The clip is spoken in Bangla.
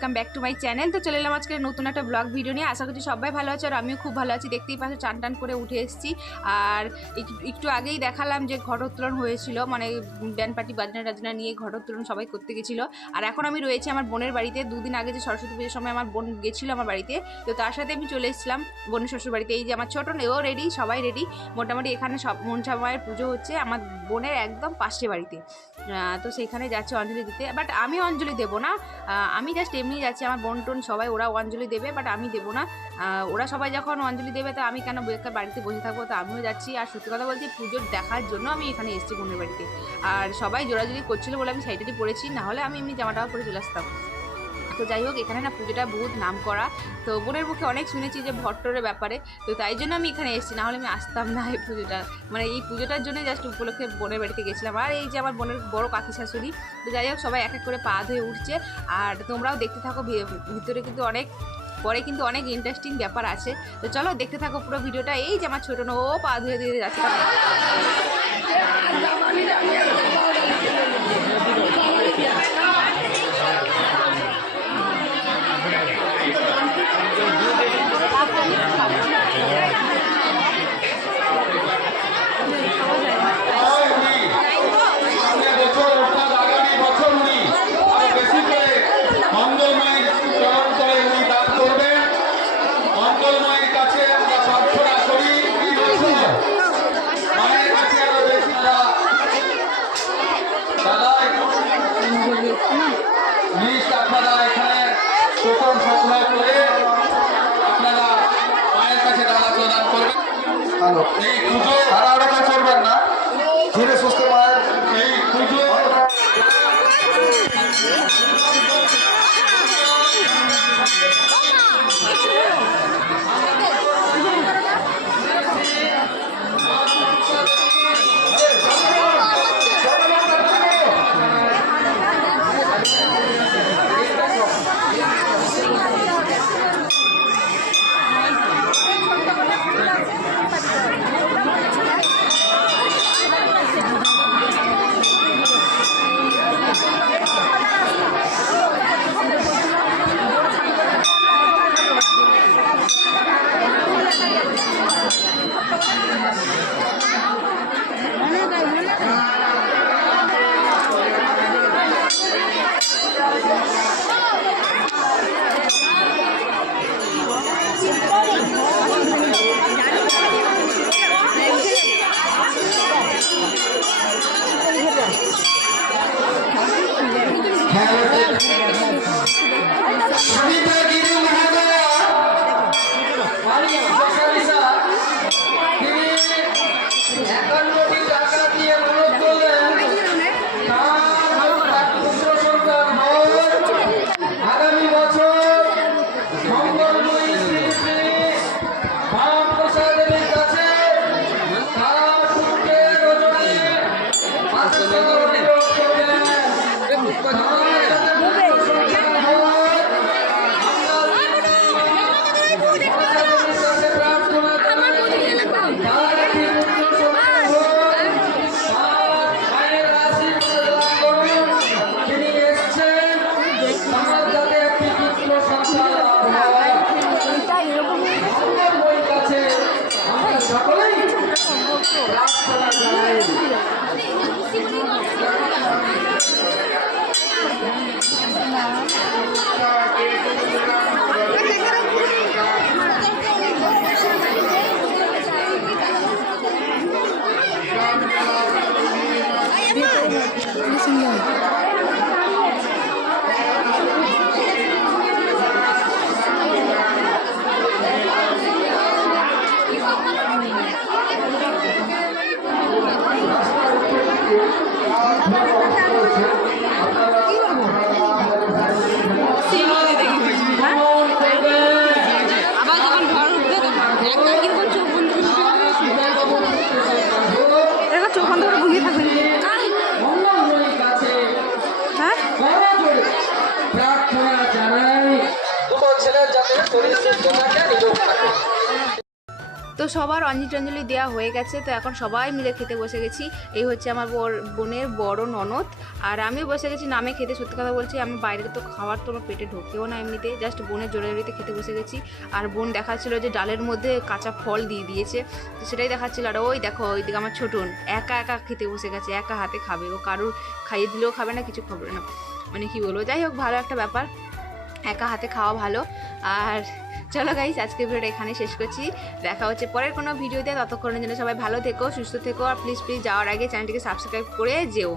Welcome back to my channel তো চলে এলাম আজকে নতুন একটা ব্লগ ভিডিও নিয়ে। আশা করছি সবাই ভালো আছে আর আমিও খুব ভালো আছি। দেখতেই পাচ্ছ চান টান করে উঠে এসেছি। আর একটু- আগেই দেখালাম যে ঘটোত্তোলন হয়েছিল। মানে ব্যান্ড পার্টি, বাজনা টাজনা নিয়ে ঘটোত্তোলন সবাই করতে গেছিল। আর এখন আমি রয়েছি আমার বোনের বাড়িতে। দুদিন আগে যে সরস্বতী পুজোর সময় আমার বোন গেছিল আমার বাড়িতে। তো তার সাথে আমি চলে এসেছিলাম বোনের শ্বশুর বাড়িতে এই যে আমার ছোটো, ও রেডি সবাই রেডি মোটামুটি এখানে সব মন মায়ের পুজো হচ্ছে। আমার বোনের একদম পাশে বাড়িতে। তো সেখানে যাচ্ছে অঞ্জলি দিতে। বাট আমি অঞ্জলি দেবো না। আমি জাস্ট এমনি যাচ্ছি। আমার বোন টোন সবাই, ওরা অঞ্জলি দেবে বাট আমি দেবো না। ওরা সবাই যখন অঞ্জলি দেবে, তো আমি কেন বেকার বাড়িতে বসে থাকব? তো আমিও যাচ্ছি। আর সত্যি কথা বলছি পুজোর দেখার জন্য আমি এখানে এসেছি বোনের বাড়িতে। আর সবাই জোরাজুরি করছিল বলে আমি সাইডেটি পরেছি। নাহলে আমি এমনি জামা টামা পরে চলে আসতাম। তো যাই হোক, এখানে না পুজোটা বহুত নাম করা তো বোনের মুখে অনেক শুনেছি যে ভট্টরের ব্যাপারে। তো তাই জন্য আমি এখানে এসেছি, নাহলে আমি আসতাম না এই পুজোটা। মানে এই পুজোটার জন্য জাস্ট উপলক্ষে বোনের বাড়িতে গেছিলাম। আর এই যে আমার বোনের বড় কাকি শাশুড়ি, তো যাই হোক, সবাই এক এক করে পা ধুয়ে উঠছে। আর তোমরাও দেখতে থাকো ভিতরে কিন্তু অনেক, পরে কিন্তু অনেক ইন্টারেস্টিং ব্যাপার আছে। তো চলো দেখতে থাকো পুরো ভিডিওটা। এই যে আমার ছোটো ও পা ধুয়ে দিয়ে যাচ্ছে সামনে বছর অর্থাৎ আগামী বছর উনি আরও বেশি করে মঙ্গলময় চরণ করে উনি দান করবেন মঙ্গলময়ের কাছে আমরা প্রার্থনা করি এই বছর মায়ের কাছে আরও বেশি তারা দাদা লিস্ট আপনারা এখানে টোকন সংগ্রহ করে আপনারা মায়ের কাছে দাদা প্রদান করবেন। এই পুজো হারাহারি চলবেন না। ধীরে সুস্থ মায়ের Have a good হ্যাঁ? প্রার্থনা জানাই ছেলের যাতে শরীর সুস্থ তো সবার অঞ্জলি টঞ্জলি দেওয়া হয়ে গেছে, তো এখন সবাই মিলে খেতে বসে গেছি। এই হচ্ছে আমার বোনের বড় ননদ, আর আমিও বসে গেছি নামে খেতে। সত্যি কথা বলছি, আমি বাইরে তো খাবার তো আমার পেটে ঢোকেও না এমনিতে জাস্ট বোনের জোরে জোরিতে খেতে বসে গেছি। আর বোন দেখাচ্ছিল যে ডালের মধ্যে কাঁচা ফল দিয়ে দিয়েছে, তো সেটাই দেখাচ্ছিল। আর ওই দেখো, ওইদিকে আমার ছোটন একা একা খেতে বসে গেছে, একা হাতে খাবে। ও কারুর খাইয়ে দিলেও খাবে না, কিছু খাবে না। মানে কি বলব? যাই হোক, ভালো একটা ব্যাপার। একা হাতে খাওয়া ভালো। আর চলো গাইস আজকে ভিডিওটা এখানে শেষ করছি। দেখা হচ্ছে পরের কোনো ভিডিওতে ততক্ষণের জন্য সবাই ভালো থেকো, সুস্থ থেকো, আর প্লিজ প্লিজ যাওয়ার আগে চ্যানেলটিকে সাবস্ক্রাইব করে যেও।